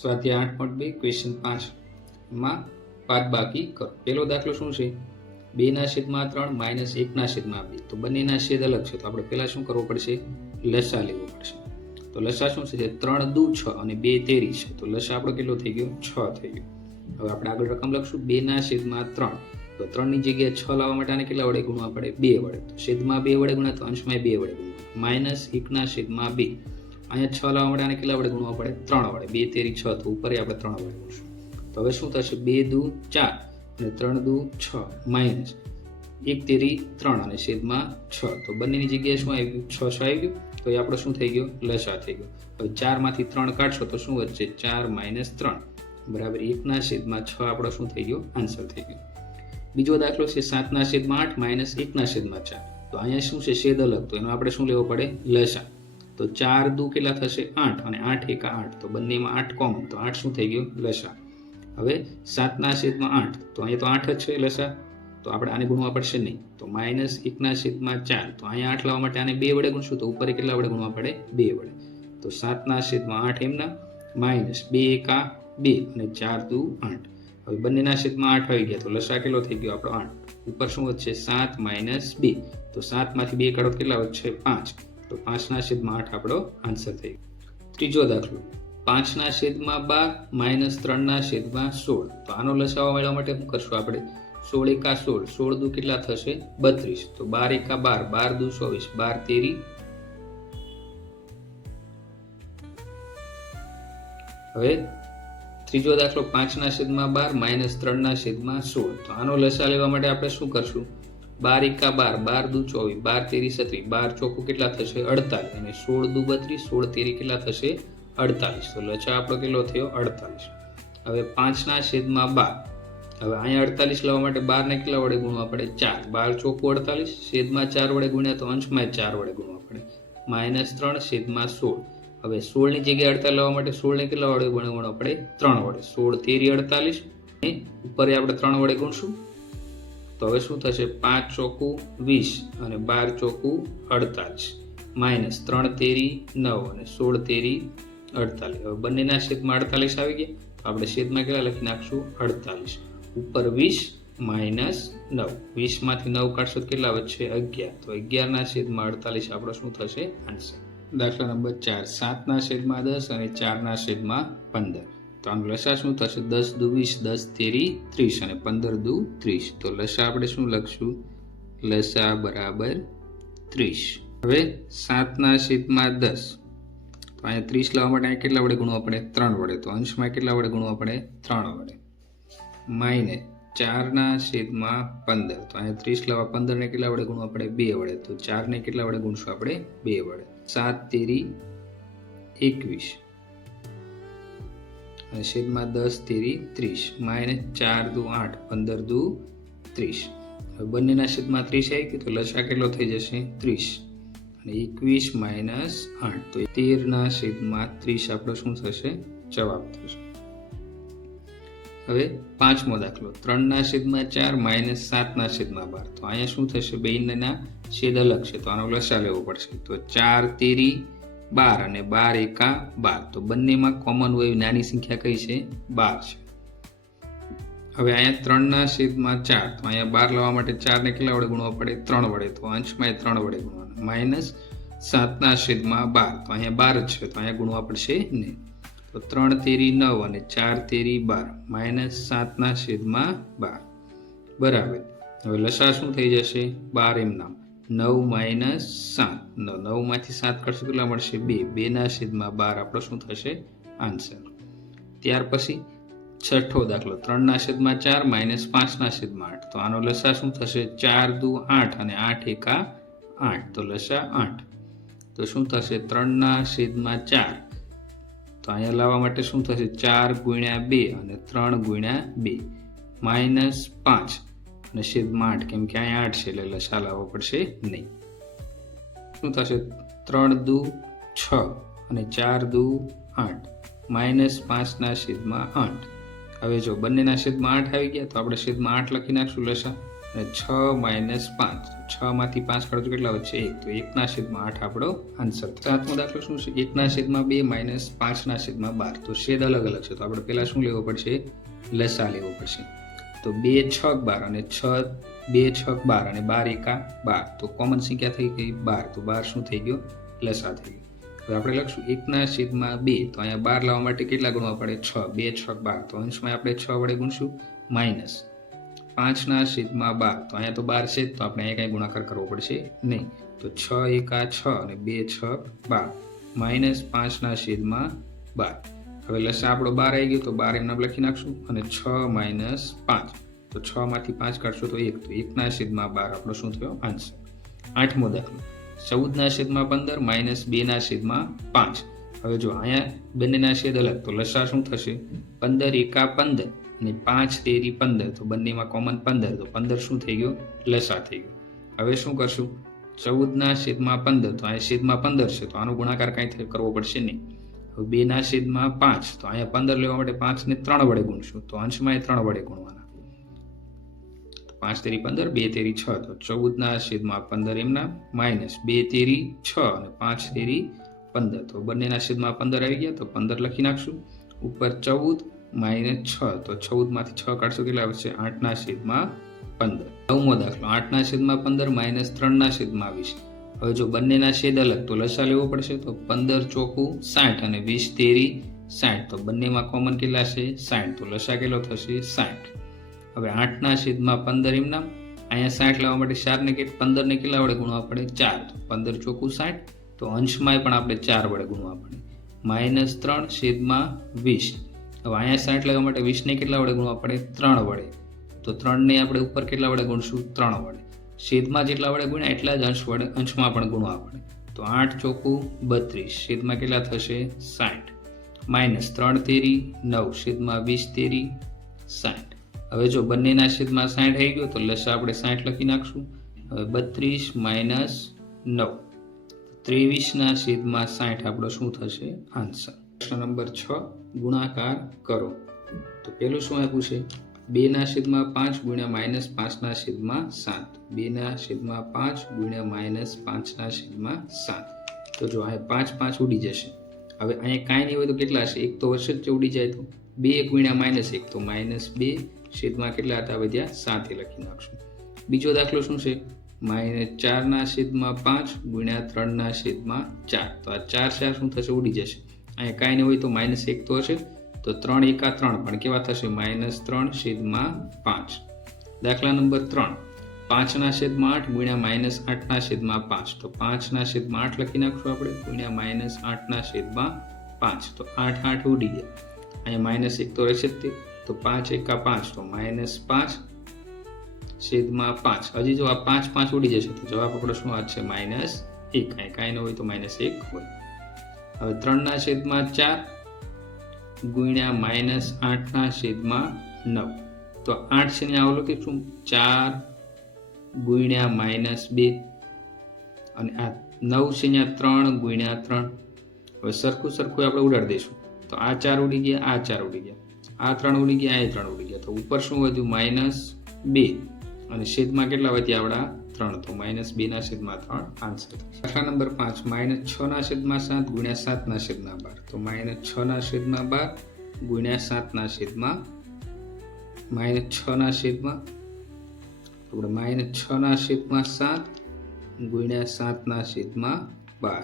સ્વાધ્યાય 8.2 ક્વેશ્ચન 5 માં બાદબાકી કરો. પહેલો દાખલો શું છે? 2/3 માઇનસ 1/2. તો બંનેના છેદ અલગ છે, તો આપણે પહેલા શું કરવું પડશે? લસા લેવો પડશે. તો લસા શું છે? 3 દુ 6 અને 2 તેરી છે, તો લસા આપણો કેટલો થઈ ગયો? 6 થઈ ગયો. હવે આપણે આગળ રકમ લખશું 2/3. તો 3 ની જગ્યાએ 6 લાવવા માટે આને કેટલા વડે ગુણવા પડે? 2 વડે. તો છેદમાં 2 વડે ગુણ્યા તો અંશમાં 2 વડે ગુણવા માઇનસ 1/2. અહીંયા 6 લાવવા માટે આને કેટલા વડે ગુણવા પડે? 3 વડે. 2 તેરી 6, તો ઉપર આપણે 3 વડે ગુણશું. તો હવે શું થશે? 2 દુ 4 અને 3 દુ 6 માઇનસ 1 તેરી 3 અને છેદમાં 6. તો બંનેની જગ્યાએ શું આવી ગયું? 6 આવી ગયું. તો એ આપણો શું થઈ ગયો? લસા થઈ ગયો. હવે 4 માંથી 3 કાઢશો તો શું વધશે? 4 માઇનસ 3 બરાબર 1/6 આપણો શું થઈ ગયો? આન્સર થઈ ગયો. બીજો દાખલો છે 7/8 માઇનસ 1/4. તો અહીંયા શું છે? છેદ અલગ, તો એનો આપણે શું લેવો પડે? લસા. તો 4 દુ કેટલા થશે? 8 અને 8 એકા 8, તો બંનેમાં 8 કોમન, તો 8 શું થઈ ગયો? લસા. હવે 7/8, તો અહીંયા તો 8 જ છે લસા, તો આપણે આને ગુણવા પડશે નહીં. તો માઇનસ 1/4, તો અહીંયા 8 લાવવા માટે આને 2 વડે ગુણશું, તો ઉપર કેટલા વડે ગુણવા પડે? 2 વડે. તો 7/8 એમના માઇનસ 2 એકા 2 અને 4 દુ 8. હવે બંનેના છેદમાં 8 આવી ગયા, તો લસા કેટલો થઈ ગયો આપણો? 8. ઉપર શું વધશે? 7 માઇનસ 2. તો 7 માંથી 2 કાઢો કેટલા વધશે? 5. તો 5/8 આપણો આન્સર થઈ ગયો. ત્રીજો દાખલો 5/12 માઇનસ 3/16. તો આનો લસાઅ મેળવવા માટે શું કરશું આપણે? 16 એકા 16, 16 દુ કેટલા થશે? 32. તો 12 એકા 12, 12 દુ 24, 12 તેરી. હવે ત્રીજો દાખલો 5/12 માઇનસ 3/16. તો આનો લસા લેવા માટે આપણે શું કરશું? 12 એકા 12, 12 દુ 24, 12 તેરી 36, 12 ચોખ્ખું કેટલા થશે? 48 અને 16 દુ 32, 16 તેરી કેટલા થશે? 48. તો લસા આપણો કેટલો થયો? 48. હવે 5/12. હવે અહીંયા 48 લાવવા માટે 12 ને કેટલા વડે ગુણવા પડે? 4. 12 ચોખ્ખું 48, છેદમાં 4 વડે ગુણ્યા તો અંશમાં 4 વડે ગુણવા પડે. માઇનસ 3 છેદમાં 16. હવે 16 ની જગ્યાએ 48 લાવવા માટે 16 ને કેટલા વડે ગુણવા પડે? 3 વડે. 16 તેરી 48 અને ઉપર આપણે 3 વડે ગુણશું, તો હવે શું થશે? 5 ચોખ્ખું 20 અને 12 ચોખ્ખું 48 માઇનસ 3 તેરી 9 અને 16 તેરી 48. હવે બંનેના છેદમાં 48 આવી ગયા, તો આપણે છેદમાં કેટલા લખી નાખશું? 48. ઉપર 20 માઇનસ 9. 20 માંથી 9 કાઢશો તો કેટલા વધશે? 11. તો 11/48 આપણો શું થશે? આન્સર. દાખલા નંબર 4 7/10 અને 4/15. તો આનો લસા શું થશે? 10 દુ 20, 10 તેરી 30 અને 15 દુ 30. તો લસા આપણે શું લખશું? લસા બરાબર 30. હવે 7/10. તો અહીંયા 30 લાવવા માટે અહીંયા કેટલા વડે ગુણવા પડે? 3 વડે. તો અંશમાં કેટલા વડે ગુણવા પડે? 3 વડે. માઇનસ 4/15. તો અહીંયા 30 લાવવા 15 ને કેટલા વડે ગુણવા પડે? 2 વડે. તો 4 ને કેટલા વડે ગુણશું આપણે? 2 વડે. 7 તેરી 21 અને છેદમાં 10 તેરી 30 માઇનસ 4 દુ 8, 15 દુ 30. હવે બંનેના છેદમાં 30 આવી ગયું, તો લસા કેટલો થઈ જશે? 30 અને 21 માઇનસ 8, તો 13/30 આપણો શું થશે? જવાબ થશે. હવે પાંચમો દાખલો 3/4 માઇનસ 7/12. તો અહીંયા શું થશે? બેયના છેદ અલગ છે, તો આનો લસા લેવો પડશે. તો 4 તેરી 12 અને 12 એકા 12. તો બંનેમાં કોમન હોય નાની સંખ્યા કઈ છે? 12 છે. હવે અહીંયા 3/4. તો અહીંયા 12 લાવવા માટે 4 ને કેટલા વડે ગુણવા પડે? 3 વડે. તો અંશમાં 3 વડે ગુણવાના. માઇનસ 7/12. તો અહીંયા 12 જ છે, તો અહીંયા ગુણવા પડશે નહીં. તો 3 તેરી 9 અને 4 તેરી 12 માઇનસ 7/12 બરાબર. હવે લસા શું થઈ જશે? 12 એમ નામ 9 માઇનસ 7. 9 માંથી 7 કરશું કેટલા મળશે? 2. 2/12 આપણો શું થશે? આન્સર. ત્યાર પછી છઠ્ઠો દાખલો 3/4 માઇનસ 5/8. તો આનો લસા શું થશે? 4 દુ 8 અને 8 એકા 8. તો લસા 8. તો શું થશે? 3/4. તો અહીંયા લાવવા માટે શું થશે? 4 ગુણ્યા 2 અને 3 ગુણ્યા 2 માઇનસ 5 અને છેદમાં 8, કેમ કે અહીંયા 8 છે એટલે લસા લાવવો પડશે નહીં. શું થશે? 3 દુ 6 અને 4 દુ 8 માઇનસ 5/8. હવે જો બંનેના છેદમાં 8 આવી ગયા, તો આપણે છેદમાં 8 લખી નાખશું લસા, અને 6 - 5, 6 માંથી 5 કાઢો કેટલા વચ્ચે 1, તો 1/8 આપણો આન્સર. સાતમો દાખલો શું છે? 1/2 - 5/12, તો છેદ અલગ અલગ છે, તો આપણે પહેલા શું લેવો પડશે? લસા લેવો પડશે. તો 2 × 6 = 12 અને 6 2 × 6 = 12 અને 12 × 1 = 12, તો કોમન સંખ્યા થઈ ગઈ 12, તો 12 શું થઈ ગયો? લસા થઈ ગયો. હવે આપણે લખશું 1/2, તો અહીંયા 12 લાવવા માટે કેટલા ગુણવા પડે? 6, 2 × 6 = 12, તો અંશમાં આપણે 6 વડે ગુણશું, માઇનસ 5/12, તો અહીંયા તો 12 છે, તો આપણે અહીંયા કંઈ ગુણાકાર કરવો પડશે નહીં, તો 6 × 1 = 6 અને 2 × 6 = 12, માઇનસ 5/12. હવે લસા આપણો 12 આવી ગયો, તો 12 એમના લખી નાખશું, અને 6 - 5, તો 6 માંથી 5 કાઢશો તો 1, તો 1/12 આપણો શું થયો? આન્સર. આઠમો દાખલો 14/15 - 2/5. હવે જો અહીંયા બંનેના છેદ અલગ, તો લસા શું થશે? 15 × 1 = 15 અને 5 × 13 = 15, તો બંનેમાં કોમન 15, તો 15 શું થઈ ગયો? લસા થઈ ગયો. હવે શું કરશું? 14/15, તો અહીંયા છેદમાં 15 છે, તો આનો ગુણાકાર કાંઈ કરવો પડશે નહીં. હવે 2/5, તો અહીંયા 15 લેવા માટે 5 ને 3 વડે ગુણશું, તો અંશમાં 3 વડે ગુણવાના. 5 × 13 = 15, 2 × 13 = 6, તો 14/15 એમના, માઇનસ 2 × 13 = 6 અને 5 × 13 = 15, તો બંનેના છેદમાં 15 આવી ગયા, તો 15 લખી નાખશું. ઉપર 14 - 6, તો 14 માંથી 6 કાઢશો કેટલા આવશે? 8/15. નવમો દાખલો 8/15 - 3/20. હવે જો બંનેના છેદ અલગ, તો લસા લેવો પડશે, તો 15 × 4 = 60 અને 20 × 13 = 60, તો બંનેમાં કોમન કેટલા છે? 60, તો લસા કેટલો થશે? 60. હવે 8/15 એમના, અહીંયા 60 લાવવા માટે 15 ને કેટલા વડે ગુણવા પડે? 4, તો 15 × 4 = 60, તો અંશમાં પણ આપણે 4 વડે ગુણવા પડે, -3/20. હવે અહીંયા 60 લેવા માટે 20 ને કેટલા વડે ગુણવા પડે? 3 વડે, તો 3 ને આપણે ઉપર કેટલા વડે ગુણશું? 3 વડે. છેદમાં જેટલા વડે ગુણ્યા એટલા જ અંશમાં પણ ગુણવા પડે, તો 8 × 4 = 32, છેદમાં કેટલા થશે? 60, -3 × 13 = 9, છેદમાં 20 × 13 = 60. હવે જો બંનેના છેદમાં 60 આવી ગયો, તો લસા આપણે 60 લખી નાખશું. હવે 32 - 9, 23/60 આપણો શું થશે? આન્સર. પ્રશ્ન નંબર 6, ગુણાકાર કરો. તો પેલું શું આપ્યું છે? 2/5 × -5/7, 2/5 × -5/7. તો જો આ 5 5 ઉડી જશે. હવે અહીંયા કાંઈ નહીં હોય તો કેટલા હશે? એક તો વચ્ચે જ ઉડી જાય, તો 2 × -1, તો -2, છેદમાં કેટલા હતા? વધ્યા 7, એ લખી નાખશું. બીજો દાખલો શું છે? -4/5 × 3/4, તો આ 4 શું થશે? ઉડી જશે. અહીંયા કાંઈ નહીં હોય તો -1 તો હશે, તો 3 × 1 = 3, પણ કેવા થશે? -3/5. દાખલા નંબર 3, 5/8 × -8/5, તો 5/8 લખી નાખશું આપણે, -8/5, તો 8 8 ઉડી ગયા. અહીંયા -1 તો રહેશે જ તે, તો 5 × 1 = 5, તો -5/5. હજી જો આ 5 5 ઉડી જશે, તો જવાબ આપણો શું આવશે? -1. કાંઈ ન હોય તો -1 હોય. હવે 3/4 ગુણ્યા -8/9, તો 8 છે ને આવું લખીશું 4 ગુણ્યા -2, અને આ 9 છે ને 3 ગુણ્યા 3. હવે સરખું આપણે ઉડાડી દઈશું, તો આ 4 ઉડી ગયા, આ 4 ઉડી ગયા, આ 3 ઉડી ગયા, આ 3 ઉડી ગયા, તો ઉપર શું વધ્યું? -2, અને છેદમાં કેટલા વધ્યા આપણા? 3, તો -2/3 આન્સર. દાખલા નંબર 5, -6/7 ગુણ્યા 7/12, તો -6/12 ગુણ્યા 7/7, -6/7 ગુણ્યા 7/12,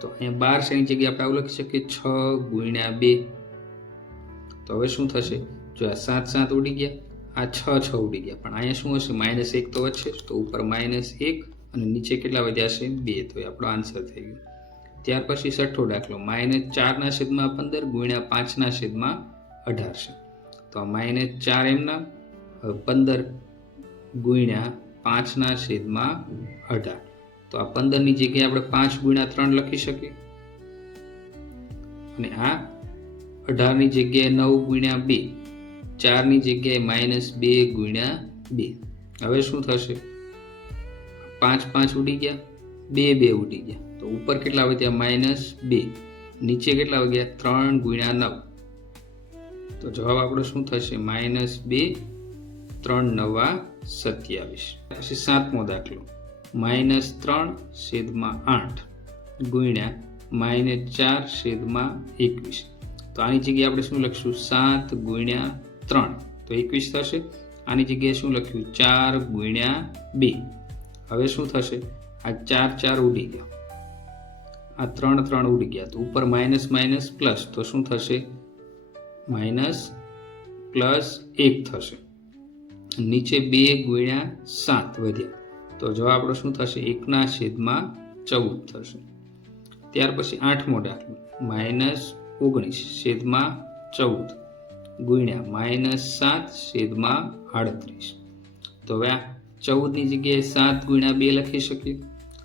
તો અહીંયા 12 છે એની જગ્યાએ આપણે આવું લખી શકીએ 6 ગુણ્યા 2. તો હવે શું થશે? જો આ 7 7 ઉડી ગયા, આ 6 6 ઉડી ગયા, પણ અહીંયા શું હશે? -1 તો વચ્ચે, તો ઉપર -1 અને નીચે કેટલા વધ્યા છે? 2, તો એ આપણો આન્સર થઈ ગયો. ત્યાર પછી 6થો દાખલો, -4/15 ગુણ્યા 5/18 છે, તો આ -4 એમના, 15 ગુણ્યા 5/18, તો આ 15 ની જગ્યાએ આપણે 5 ગુણ્યા 3 લખી શકીએ, અને આ 18 ની જગ્યાએ 9 ગુણ્યા 2, 4 ની જગ્યાએ -2 ગુણ્યા 2. હવે શું થશે? 5 5 ઉડી ગયા, 2 2 ઉડી ગયા, તો ઉપર કેટલા વધ્યા? -2, નીચે કેટલા વધ્યા? 3 ગુણ્યા 9, તો જવાબ આપણો શું થશે? -2 3 નવા 27. પછી 7મો દાખલો -3/8 ગુણ્યા -4/21. તો આની જગ્યાએ આપણે શું લખશું? 7 ગુણ્યા 3 તો 21 થશે. આની જગ્યાએ શું લખ્યું? 4 ગુણ્યા 2. હવે શું થશે? આ 4 ઉડી ગયા, આ 3 ઉડી ગયા, તો ઉપર માઇનસ માઇનસ પ્લસ, તો શું થશે? -+1 થશે. નીચે 2 ગુણ્યા 7 વધ્યા, તો જવાબ આપણો શું થશે? 1/14 થશે. ત્યાર પછી 8મો દાખલો -19/14 ગુણ્યા -7/38. તો હવે આ 14ની જગ્યાએ 7 ગુણ્યા 2 લખી શકીએ,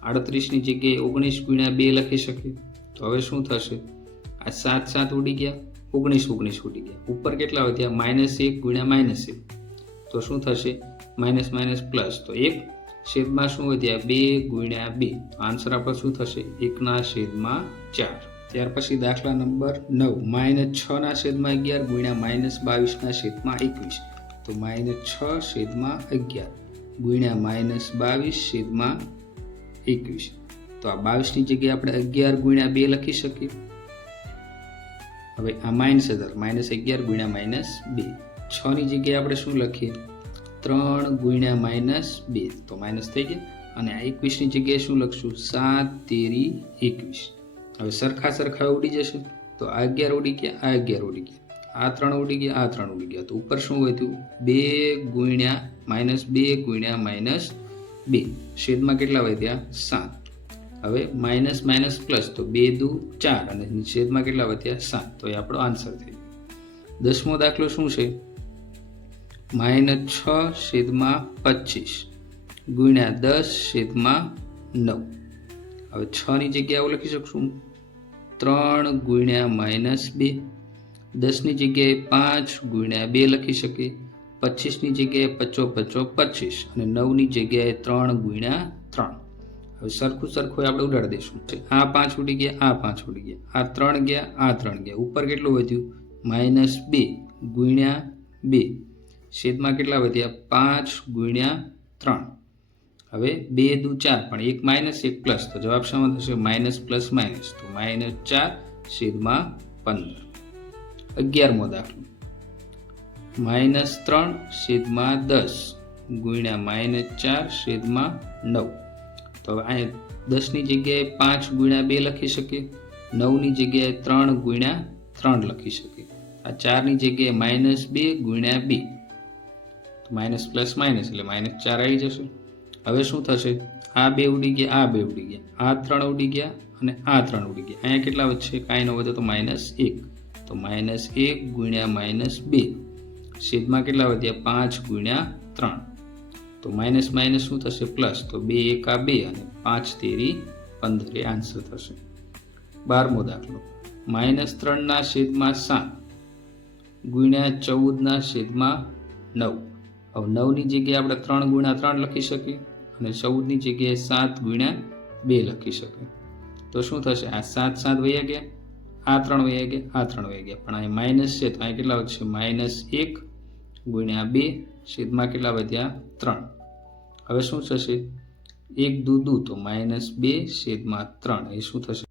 38ની જગ્યાએ 19 ગુણ્યા 2 લખી શકીએ. તો હવે શું થશે? આ 7 ઉડી ગયા, 19 ઉડી ગયા, ઉપર કેટલા વધ્યા? -1 ગુણ્યા -1. તો શું થશે? માઇનસ માઇનસ પ્લસ, તો 1/માં શું વધ્યા? 2 ગુણ્યા 2. આન્સર આપણો શું થશે? 1/4. ત્યાર પછી દાખલા નંબર 9 -6/11 ગુણ્યા -22/21. તો -6/11 ગુણ્યા -22/21. તો આ 22ની જગ્યાએ આપણે 11 ગુણ્યા 2 લખી શકીએ. હવે આ -11 ગુણ્યા -2. 6ની જગ્યાએ આપણે શું લખીએ? 3 ગુણ્યા -2, તો માઇનસ થઈ ગયા. અને આ 21ની જગ્યાએ શું લખશું? 7 તેરી 21. હવે સરખા ઉડી જશે, તો આ 11 ઉડી ગયા, આ 11 ઉડી ગયા, આ 3 ઉડી ગયા, આ 3 ઉડી ગયા, તો ઉપર શું વધ્યું? 2 ગુણ્યા -2 છેદમાં કેટલા વધ્યા? 7. હવે માઇનસ માઇનસ પ્લસ, તો 2 દુ 4 અને છેદમાં કેટલા વધ્યા? 7. તો એ આપણો આન્સર થઈ ગયો. 10મો દાખલો શું છે? -6/25 ગુણ્યા 10/9. હવે 6ની જગ્યાએ આવું લખી શકશું? 3 ગુણ્યા -2. 10ની જગ્યાએ 5 ગુણ્યા 2 લખી શકીએ. 25ની જગ્યાએ 25 અને 9ની જગ્યાએ 3 ગુણ્યા 3. હવે સરખું આપણે ઉડાડી દઈશું. આ 5 ઉડી ગયા, આ 5 ઉડી ગયા, આ 3 ગયા, આ 3 ગયા, ઉપર કેટલું વધ્યું? -2 ગુણ્યા 2. છેદમાં કેટલા વધ્યા? 5 ગુણ્યા 3. હવે 2 દુ 4, પણ એક માઇનસ એક પ્લસ, તો જવાબ શામાં થશે? માઇનસ પ્લસ માઇનસ, તો -4/15. 11મો દાખલો -3/10 ગુણ્યા -4/9. તો હવે અહીં 10ની જગ્યાએ 5 ગુણ્યા 2 લખી શકીએ, 9ની જગ્યાએ 3 ગુણ્યા 3 લખી શકીએ. આ 4ની જગ્યાએ -2 ગુણ્યા 2, તો માઇનસ પ્લસ માઇનસ એટલે -4 આવી જશે. હવે શું થશે? આ 2 ઉડી ગયા, આ 2 ઉડી ગયા, આ 3 ઉડી ગયા અને આ 3 ઉડી ગયા. અહીંયા કેટલા વધશે? કાંઈ ન વધે, તો -1. તો -1 ગુણ્યા -2 છેદમાં કેટલા વધ્યા? 5 ગુણ્યા 3. તો માઇનસ માઇનસ શું થશે? પ્લસ, તો 2 એકા 2 અને 5 તેરી 15 એ આન્સર થશે. 12મો દાખલો -3/7 ગુણ્યા 14/9. હવે 9ની જગ્યાએ આપણે 3 ગુણ્યા 3 લખી શકીએ અને 14ની જગ્યાએ 7 ગુણ્યા 2 લખી શકીએ. તો શું થશે? આ 7 વયા ગયા, આ 3 વયા ગયા, આ 3 વયા ગયા, પણ અહીં માઇનસ છે, તો અહીં કેટલા વધશે? -1 ગુણ્યા 2 છેદમાં કેટલા વધ્યા? 3. હવે શું થશે? 1 દુ 2, તો -2/3 એ શું થશે?